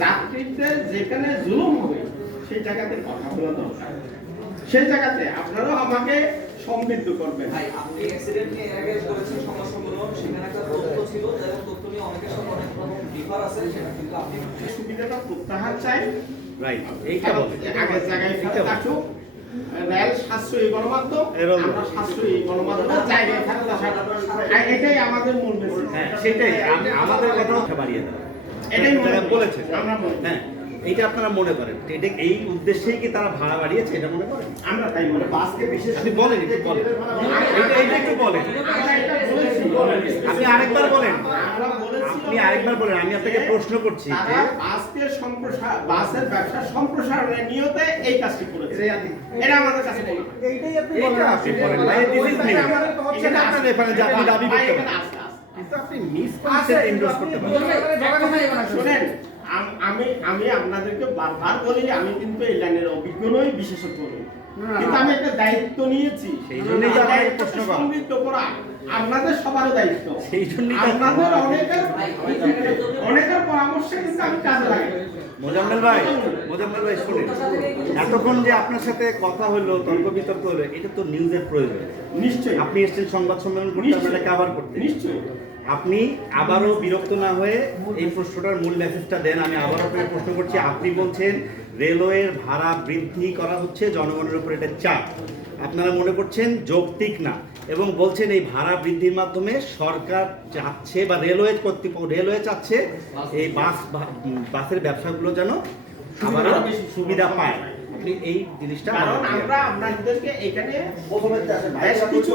যাত্রীদের যেখানে জুলুম হবে সেই জায়গাতে কথা বলা দরকার। সেই জায়গাতে আপনারাও আমাকে সমৃদ্ধ করবেন। ভাই আপনি অ্যাক্সিডেন্ট নিয়ে এর আগে করেছেন সংবাদ সম্মেলন, সেখানে একটা তথ্য ছিল, এবং তথ্য নিয়ে অনেকের সাথে অনেক রকম ডিফার আছে, সেটা কিন্তু আপনি সুবিধাটা প্রত্যাহার চাই। রাইট, এইটা বলেন। আগের জায়গায় ফেরত আসুক। রেল সাশ্রয়ী গণমাধ্যম, আমরা সাশ্রয়ী গণমাধ্যমের জায়গায় ফেরত আসাটা, এটাই আমাদের মূল মেসেজ। হ্যাঁ, সেটাই আমাদের কথাও বাড়িয়ে দেয়। এটাই বলেছে আমরা বলি। হ্যাঁ, এইটা আপনারা মনে করেন এটা এই উদ্দেশ্যেই কি তারা ভাড়া বাড়িয়েছে এটা মনে করেন? আমরা তাই মনে বাসকে বিশেষ আপনি বলেন, একটু বলেন, এইটা একটু বলেন। আপনি আরেকবার বলেন, আপনি আরেকবার বলেন। আমি আপনাকে প্রশ্ন করছি যে আজকে বাসের ব্যবসা সম্প্রসারণের নিয়তে এই কাজটি করেছে, এটা আমাদের কাছে মনে হয়। এইটাই আপনি বলেন। আপনি বলেন ভাই, দিস ইজ নিউ। এটা আপনার এখানে যে আপনি দাবি করতে পারেন, কিন্তু আপনি মিসকনসেপ্ট ইনডোর্স করতে পারেন। শুনেন, আমি আপনাদেরকে বারবার বলি আমি কিন্তু এই লাইনের অভিজ্ঞ নই, বিশেষজ্ঞ নই, কিন্তু আমি একটা দায়িত্ব নিয়েছি। সেই জন্যই যে আপনাকে প্রশ্ন করা, সমৃদ্ধ করা আপনাদের সবারও দায়িত্ব। সেই জন্যই আপনাদের অনেকের পরামর্শে কিন্তু আমি কাজে লাগাই। মোজাম্মেল ভাই শুনুন, এতক্ষণ যে আপনার সাথে কথা হলো, তর্ক বিতর্ক হলো, এটা তো নিউজের প্রয়োজন। নিশ্চয়ই আপনি এসেছেন সংবাদ সম্মেলন করতে, আপনাকে আবার করতে। নিশ্চয়ই আপনি আবারও বিরক্ত না হয়ে এই প্রশ্নটার মূল মেসেজটা দেন। আমি আবারও আপনাকে প্রশ্ন করছি, আপনি বলছেন রেলওয়ের ভাড়া বৃদ্ধি করা হচ্ছে, জনগণের উপর এটা চাপ, আপনারা মনে করছেন যৌক্তিক না, এবং বলছেন এই ভাড়া বৃদ্ধির মাধ্যমে সরকার চাচ্ছে বা রেলওয়ে চাচ্ছে এই বাসের ব্যবসাগুলো যেন আবারও সুবিধা পায়। আপনি এই জিনিসটা, কারণ আমরা আপনাদেরকে এখানে বেশ কিছু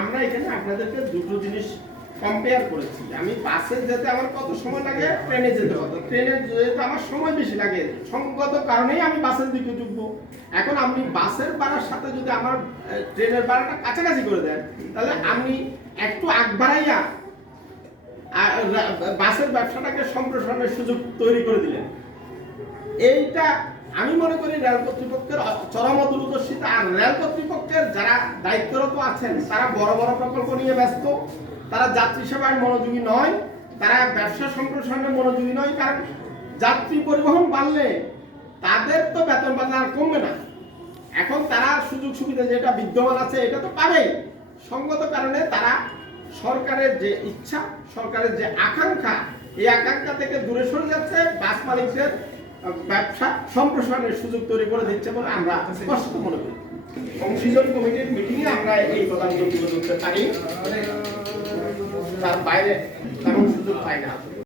আমরা এখানে আপনাদেরকে দুটো জিনিস কম্পেয়ার করেছি। আমি বাসে যেতে আমার কত সময় লাগে, ট্রেনে যেতে কত, ট্রেনে যেতে আমার সময় বেশি লাগে, সঙ্গত কারণেই আমি বাসের দিকে ঝুঁকবো। এখন আপনি বাসের ভাড়ার সাথে যদি আমার ট্রেনের ভাড়াটা কাছাকাছি করে দেন, তাহলে আমি একটু আগ বাড়াইয়া বাসের ব্যবসাটাকে সম্প্রসারণের সুযোগ তৈরি করে দিলেন। এইটা আমি মনে করি রেল কর্তৃপক্ষের চরম দূরদর্শিতা। আর রেল কর্তৃপক্ষের যারা দায়িত্বরত আছেন তারা বড় বড় প্রকল্প নিয়ে ব্যস্ত, তারা যাত্রী সেবায় মনোযোগী নয়, তারা ব্যবসা সম্প্রসারণে মনোযোগী নয়। কারণ যাত্রী পরিবহন বাড়লে তাদের তো বেতন ভাতা আর কমবে না। এখন তারা সুযোগ সুবিধা যেটা বিদ্যমান আছে এটা তো পাবেই। সঙ্গত কারণে তারা সরকারের যে ইচ্ছা, সরকারের যে আকাঙ্ক্ষা, এই আকাঙ্ক্ষা থেকে দূরে সরে যাচ্ছে, বাস মালিকদের ব্যবসা সম্প্রসারণের সুযোগ তৈরি করে দিচ্ছে বলে আমরা স্পষ্ট মনে করি। সংশোধন কমিটির মিটিংয়ে আমরা এই কথাগুলো তুলে ধরতে পারি, তার বাইরে তেমন সুযোগ পাই না।